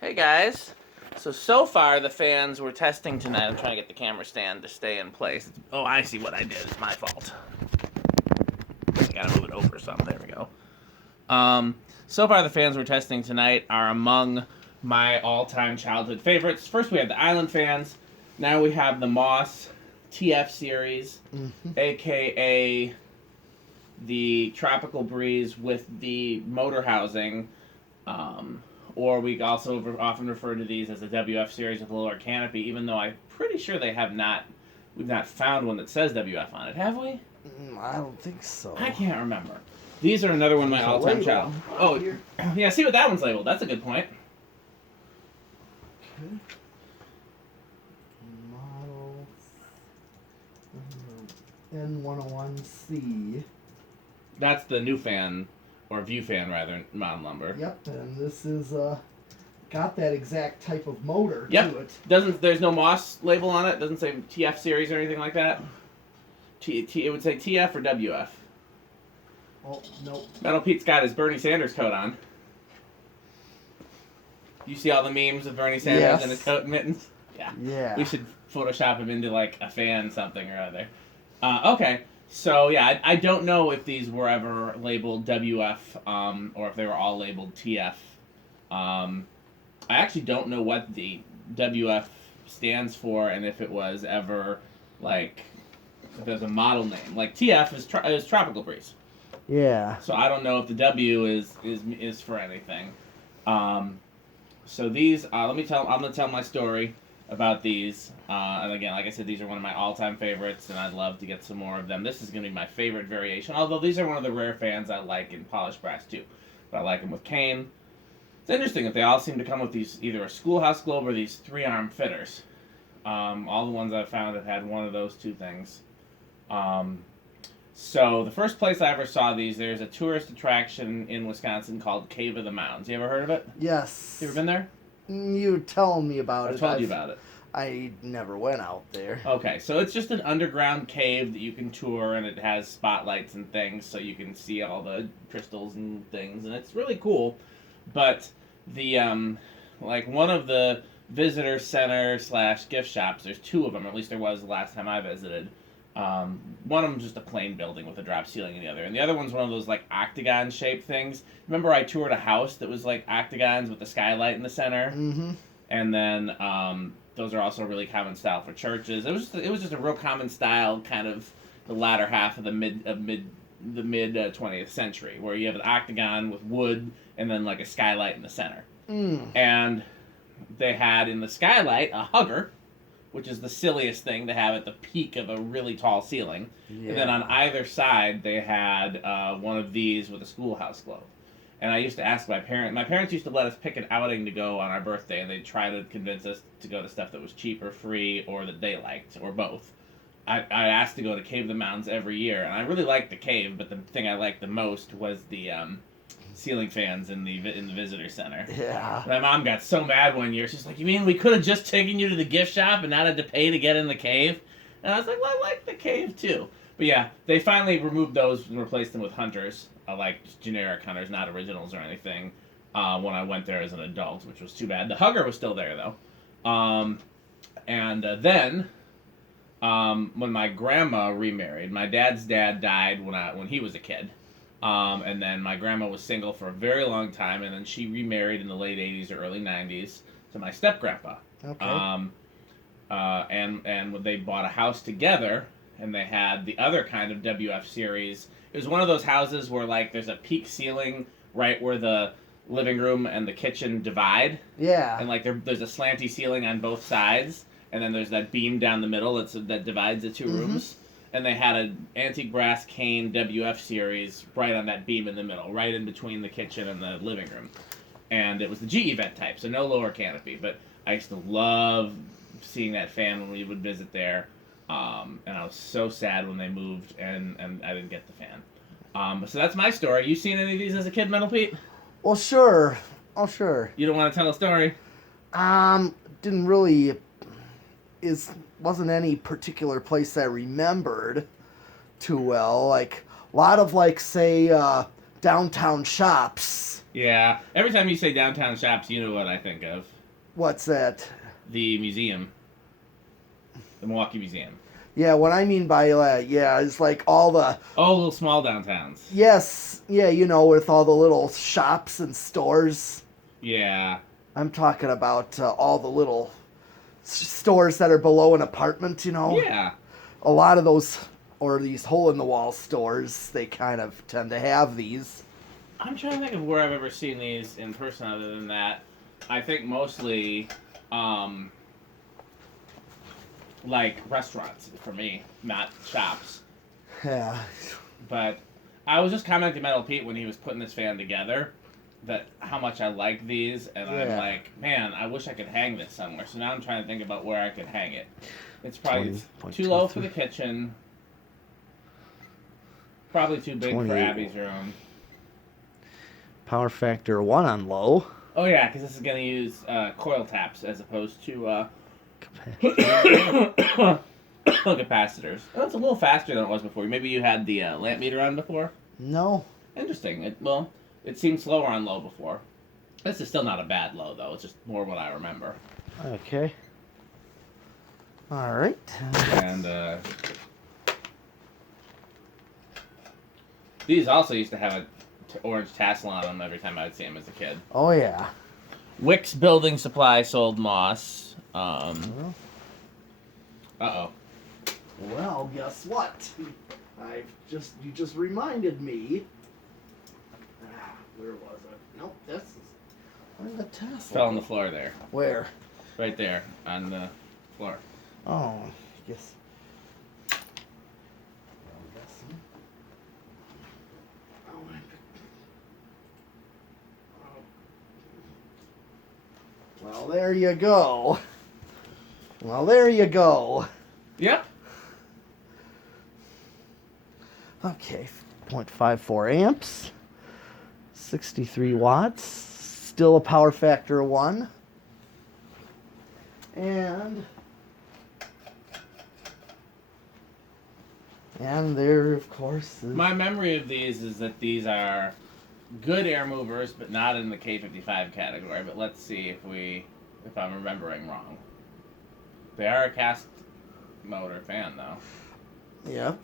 Hey guys. So far the fans we're testing tonight. I'm trying to get the camera stand to stay in place. Oh, I see what I did. It's my fault. I gotta move it over some. There we go. So far the fans we're testing tonight are among my all-time childhood favorites. First we have the Island fans. Now we have the Moss TF series, aka the Tropical Breeze with the motor housing. Or we also often refer to these as the WF series with a lower canopy, even though I'm pretty sure we've not found one that says WF on it, have we? I don't think so. I can't remember. These are another one of my all-time child. Oh, yeah, see what that one's labeled. That's a good point. Okay. Model N-101C. That's the new fan, or view fan rather, modern lumber. Yep, and this is got that exact type of motor to it. There's no Moss label on it? Doesn't say TF series or anything like that? It would say TF or WF. Oh, nope. Metal Pete's got his Bernie Sanders coat on. You see all the memes of Bernie Sanders in his coat and mittens? Yeah. We should Photoshop him into like a fan something or other. Okay. So yeah, I don't know if these were ever labeled WF or if they were all labeled TF. I actually don't know what the WF stands for and if it was ever like if there's a model name. Like TF is Tropical Breeze. Yeah. So I don't know if the W is for anything. So these I'm gonna tell my story about these. And again, like I said, these are one of my all-time favorites, and I'd love to get some more of them. This is going to be my favorite variation, although these are one of the rare fans I like in polished brass, too. But I like them with cane. It's interesting that they all seem to come with these, either a schoolhouse globe or these three-arm fitters. All the ones I've found have had one of those two things. So the first place I ever saw these, there's a tourist attraction in Wisconsin called Cave of the Mounds. You ever heard of it? Yes. You ever been there? You telling me about it. I've told you about it. I never went out there. Okay, so it's just an underground cave that you can tour, and it has spotlights and things, so you can see all the crystals and things, and it's really cool. But the like one of the visitor center / gift shops, there's two of them, or at least there was the last time I visited. One of them's just a plain building with a drop ceiling in the other, and the other one's one of those like octagon shaped things. Remember I toured a house that was like octagons with the skylight in the center? Mm-hmm. And then those are also really common style for churches. It was just a real common style, kind of the latter half of the mid 20th century, where you have an octagon with wood and then like a skylight in the center. And they had in the skylight a hugger, which is the silliest thing to have at the peak of a really tall ceiling. Yeah. And then on either side they had one of these with a schoolhouse globe. And I used to ask my parents. My parents used to let us pick an outing to go on our birthday, and they'd try to convince us to go to stuff that was cheap or free or that they liked, or both. I asked to go to Cave of the Mountains every year, and I really liked the cave, but the thing I liked the most was the ceiling fans in the visitor center. Yeah. My mom got so mad one year. She's like, "You mean we could have just taken you to the gift shop and not had to pay to get in the cave?" And I was like, "Well, I like the cave too." But yeah, they finally removed those and replaced them with hunters. Like generic hunters, not originals or anything, when I went there as an adult, which was too bad. The hugger was still there, though. Then, when my grandma remarried, my dad's dad died when he was a kid. And then my grandma was single for a very long time, and then she remarried in the late 80s or early 90s to my step-grandpa. Okay. And they bought a house together, and they had the other kind of WF series. It was one of those houses where, like, there's a peak ceiling right where the living room and the kitchen divide. Yeah. And, like, there's a slanty ceiling on both sides, and then there's that beam down the middle that divides the two rooms. And they had an antique brass cane WF series right on that beam in the middle, right in between the kitchen and the living room. And it was the G event type, so no lower canopy. But I used to love seeing that fan when we would visit there. And I was so sad when they moved and I didn't get the fan. So that's my story. You seen any of these as a kid, Metal Pete? Well, sure. Oh, sure. You don't want to tell a story? Didn't really... wasn't any particular place I remembered too well. Like, a lot of, like, say, downtown shops. Yeah. Every time you say downtown shops, you know what I think of. What's that? The museum. The Milwaukee Museum. Yeah, what I mean by that, it's like all the... Oh, little small downtowns. Yes, yeah, with all the little shops and stores. Yeah. I'm talking about all the little stores that are below an apartment, Yeah. A lot of those, or these hole-in-the-wall stores, they kind of tend to have these. I'm trying to think of where I've ever seen these in person other than that. I think mostly, like restaurants for me, not shops. Yeah. But I was just commenting to Metal Pete when he was putting this fan together that how much I like these, and I'm like, man, I wish I could hang this somewhere. So now I'm trying to think about where I could hang it. It's probably too low for the kitchen. Probably too big for Abby's room. Power factor 1 on low. Oh yeah, because this is going to use coil taps as opposed to capacitors. Oh, it's a little faster than it was before. Maybe you had the lamp meter on before? No. Interesting. It seemed slower on low before. This is still not a bad low, though. It's just more what I remember. Okay. All right. And these also used to have a orange tassel on them every time I would see them as a kid. Oh, yeah. Wick's Building Supply sold moss. Uh-oh. Well, guess what? You just reminded me. Where was it? Nope, this is... Where's the tassel? Fell on the floor there. Where? Right there, on the floor. Oh, yes. Well, there you go. Yep. Okay, 0.54 amps, 63 watts, still a power factor of 1. And there, of course, is... My memory of these is that these are good air movers, but not in the K55 category. But let's see if I'm remembering wrong. They are a cast motor fan, though. Yep.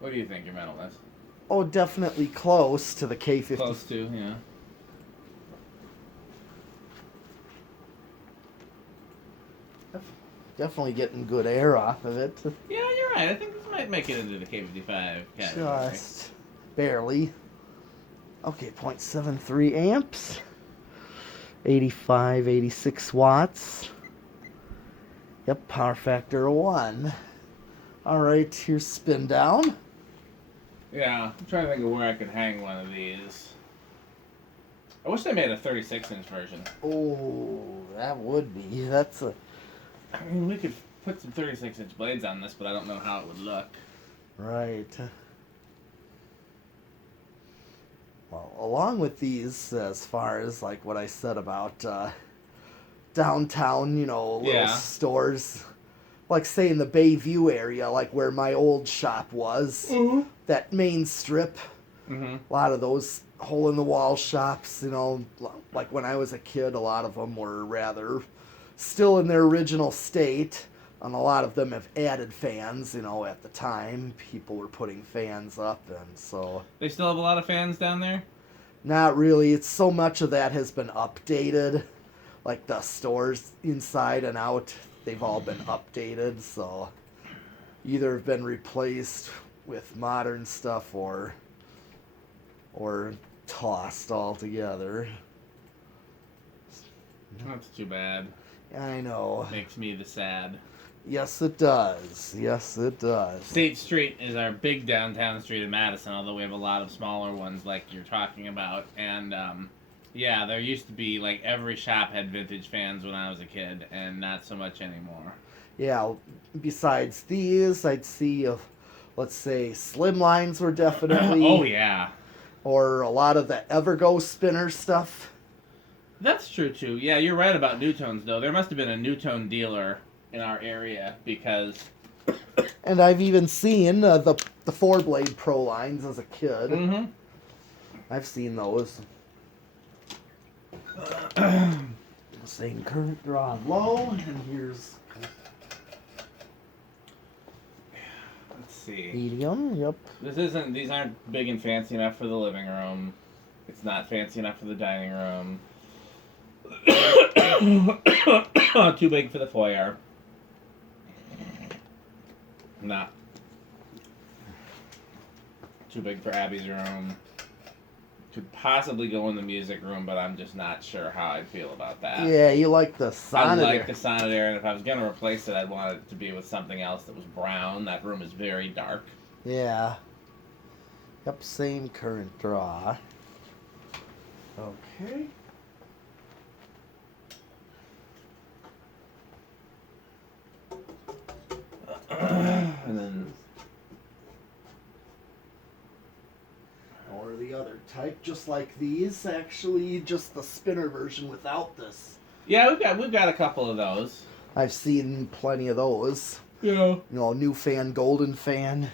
What do you think your metal is? Oh, definitely close to the K50. Close to, yeah. Definitely getting good air off of it. Yeah, you're right. I think this might make it into the K55 category. Just barely. Okay, 0.73 amps. 85, 86 watts. Yep, power factor of 1. Alright, here's spin down. Yeah, I'm trying to think of where I could hang one of these. I wish they made a 36-inch version. Oh, that would be. That's a... I mean, we could put some 36-inch blades on this, but I don't know how it would look. Right. Well, along with these, as far as like what I said about downtown, little stores, like say in the Bayview area, like where my old shop was, that main strip, a lot of those hole-in-the-wall shops, like when I was a kid, a lot of them were rather still in their original state, and a lot of them have added fans, at the time. People were putting fans up, and so... They still have a lot of fans down there? Not really. It's so much of that has been updated. Like the stores inside and out, they've all been updated, so either have been replaced with modern stuff or tossed altogether. That's too bad. I know. Makes me the sad. Yes, it does. Yes, it does. State Street is our big downtown street in Madison, although we have a lot of smaller ones like you're talking about. And, yeah, there used to be, like, every shop had vintage fans when I was a kid, and not so much anymore. Yeah, besides these, I'd see, let's say, Slimlines were definitely... Oh, yeah. Or a lot of the Evergo spinner stuff. That's true, too. Yeah, you're right about Newtones, though. There must have been a Newtone dealer in our area, because... And I've even seen the the 4-blade Pro lines as a kid. Mm-hmm. I've seen those. Same current draw low, and here's Let's see. medium. Yep. These aren't big and fancy enough for the living room. It's not fancy enough for the dining room. Too big for the foyer. Not too big for Abby's room. Could possibly go in the music room, but I'm just not sure how I'd feel about that. Yeah, you like the I Sonnet. like the Sonnet, and if I was going to replace it, I'd want it to be with something else that was brown. That room is very dark. Yeah. Yep, same current draw. Okay. And then Or the other type, just like these. Actually, just the spinner version without this. yeah, we've got a couple of those. I've seen plenty of those. Yeah. You know, new fan, golden fan.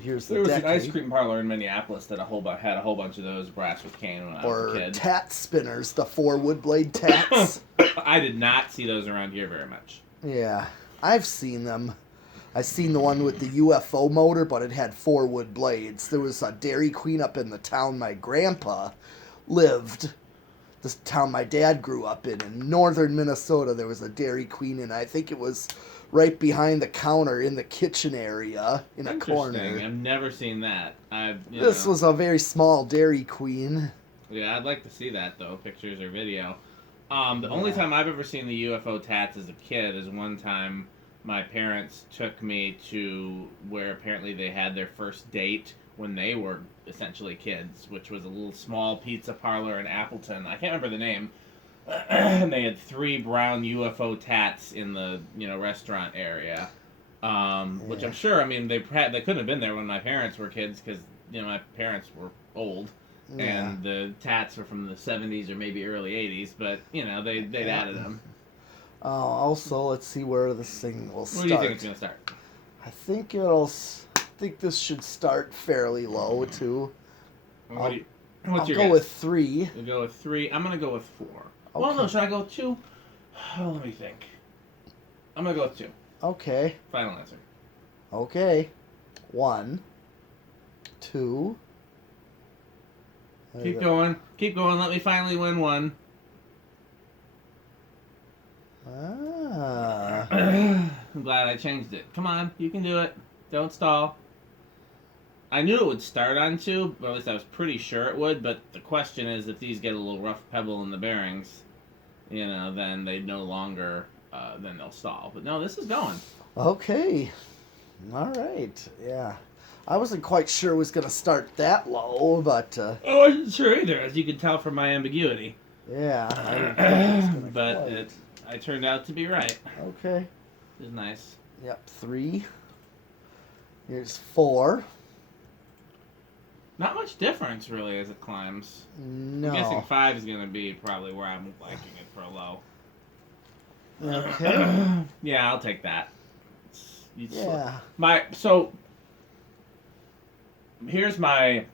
Here's the There was deck. an ice cream parlor in Minneapolis that had a whole bunch of those brass with cane when I was a Or kid. tat spinners, the 4 wood blade tats. I did not see those around here very much. Yeah, I've seen them. I've seen the one with the UFO motor, but it had 4 wood blades. There was a Dairy Queen up in the town my grandpa lived. This town my dad grew up in northern Minnesota. There was a Dairy Queen, and I think it was right behind the counter in the kitchen area in a corner. I've never seen that. This was a very small Dairy Queen. Yeah, I'd like to see that though, pictures or video. The only time I've ever seen the UFO tats as a kid is one time my parents took me to where apparently they had their first date when they were essentially kids, which was a little small pizza parlor in Appleton. I can't remember the name. And they had 3 brown UFO tats in the restaurant area, which I'm sure. I mean, they couldn't have been there when my parents were kids because my parents were old, and the tats were from the 70s or maybe early 80s. But they'd added them. Also, let's see where this thing will start. Where do you think it's gonna start? I think this should start fairly low too. What's I'll your go guess? with 3. You'll go with 3. I'm gonna go with 4. Okay. Well, no, should I go with 2? Oh, let me think. I'm gonna go with 2. Okay. Final answer. Okay. 1, 2. Keep going. Keep going. Let me finally win one. I'm glad I changed it. Come on, you can do it. Don't stall. I knew it would start on 2, or at least I was pretty sure it would, but the question is if these get a little rough pebble in the bearings, then they no longer, then they'll stall. But no, this is going. Okay. All right. Yeah. I wasn't quite sure it was going to start that low, but... I wasn't sure either, as you can tell from my ambiguity. Yeah. I didn't think it was gonna But quite. I turned out to be right. Okay. It's nice. Yep, 3. Here's 4. Not much difference, really, as it climbs. No. I'm guessing 5 is going to be probably where I'm liking it for a low. Okay. Yeah, I'll take that. Yeah. Here's my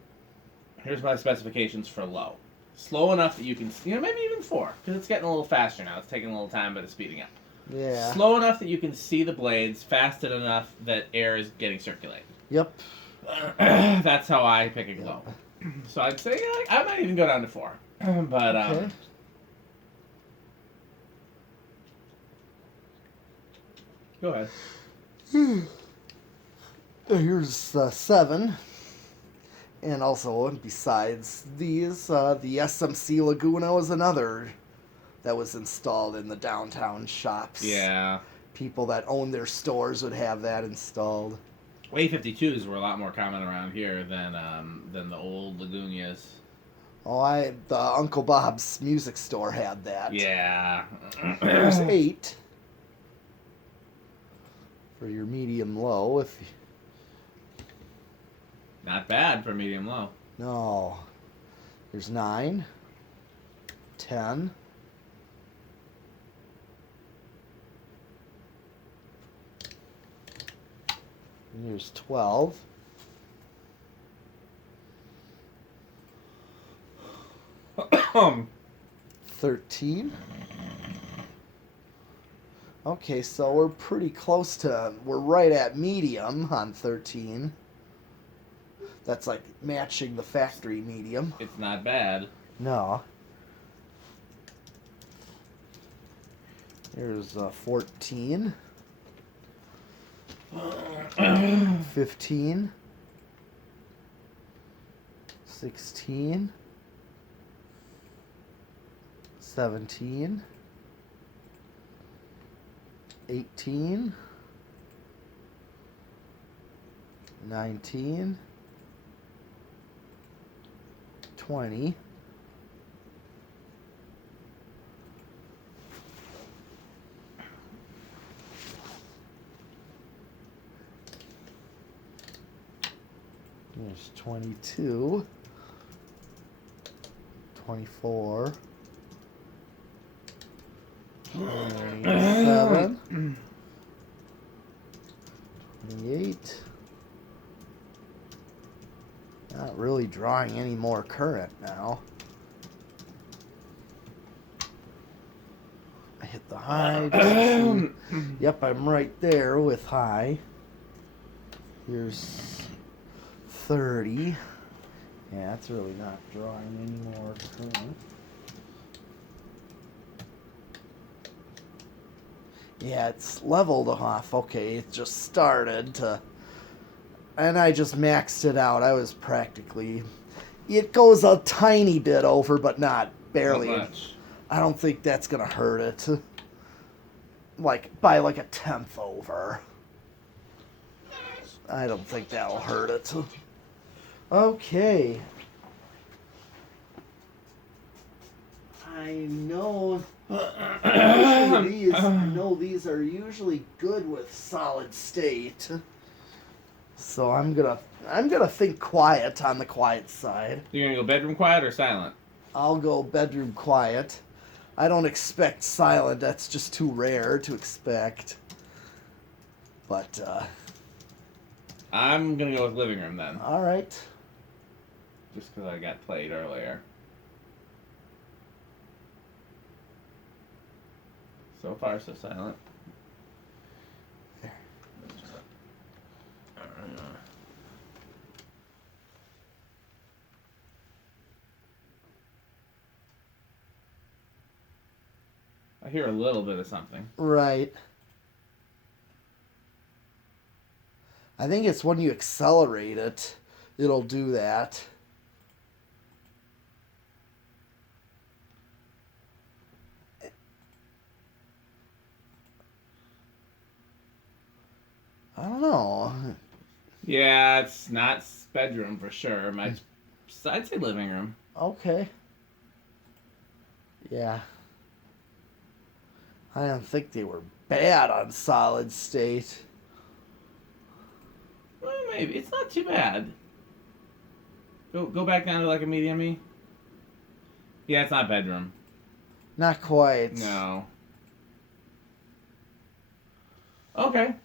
specifications for low. Slow enough that you can, maybe even 4, because it's getting a little faster now. It's taking a little time, but it's speeding up. Yeah. Slow enough that you can see the blades, fast enough that air is getting circulated. Yep. That's how I pick a low. So I'd say I might even go down to 4. But Okay. Go ahead. Here's 7. And also, besides these, the SMC Laguna was another that was installed in the downtown shops. Yeah. People that own their stores would have that installed. A52s were a lot more common around here than the old Lagunias. Oh, the Uncle Bob's music store had that. Yeah. There's 8 for your medium low. If Not bad for medium low. no, there's 9, 10. And here's 12. 13. Okay, so we're pretty close to, we're right at medium on 13. That's like matching the factory medium. It's not bad. No. Here's 14. 15. 16. 17. 18. 19. 20. 22. 24. 27. 28. Not really drawing any more current now. I hit the high. Yep, I'm right there with high. Here's 30. Yeah, that's really not drawing any more current. Yeah, it's leveled off. Okay, it just started to... And I just maxed it out. I was practically... It goes a tiny bit over, but not barely. Not much. I don't think that's going to hurt it. Like, by like a tenth over. I don't think that'll hurt it. Okay. I know... I know these are usually good with solid state. So I'm gonna think quiet on the quiet side. You're gonna go bedroom quiet or silent? I'll go bedroom quiet. I don't expect silent. That's just too rare to expect. But I'm gonna go with living room then. all right. Just because I got played earlier. So far, so silent. There. I hear a little bit of something. Right. I think it's when you accelerate it, it'll do that. I don't know. Yeah, it's not bedroom for sure. I'd say living room. Okay. Yeah. I don't think they were bad on solid state. Well, maybe it's not too bad. Go back down to like a medium-y. Yeah, it's not bedroom. Not quite. No. Okay.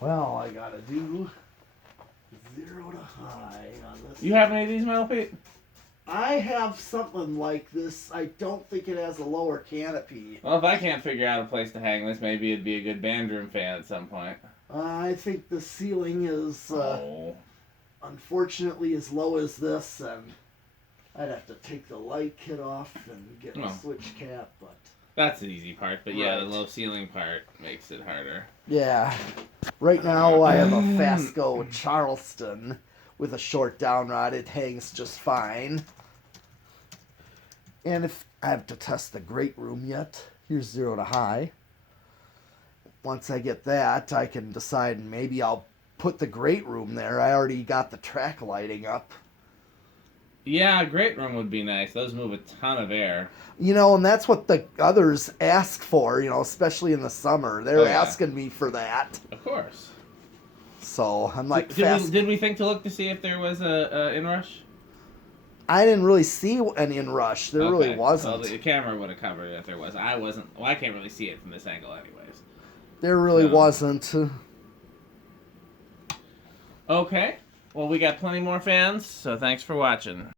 Well, I gotta do 0 to high on this. You have any of these, Metal Pete? I have something like this. I don't think it has a lower canopy. Well, if I can't figure out a place to hang this, maybe it'd be a good bandroom fan at some point. I think the ceiling is unfortunately as low as this, and I'd have to take the light kit off and get a switch cap, but... That's the easy part, but yeah, the Right. low ceiling part makes it harder. Yeah. Right now I have a Fasco Charleston with a short down rod. It hangs just fine. And if I have to test the great room yet, here's 0 to high. Once I get that, I can decide maybe I'll put the great room there. I already got the track lighting up. Yeah, a great room would be nice. Those move a ton of air. You know, and that's what the others ask for, you know, especially in the summer. They're asking me for that. Of course. So I'm like, did we think to look to see if there was a inrush? I didn't really see an inrush. There really wasn't. Well, the camera would have covered it if there was. I wasn't. Well, I can't really see it from this angle, anyways. There really wasn't. Okay. Well, we got plenty more fans, so thanks for watching.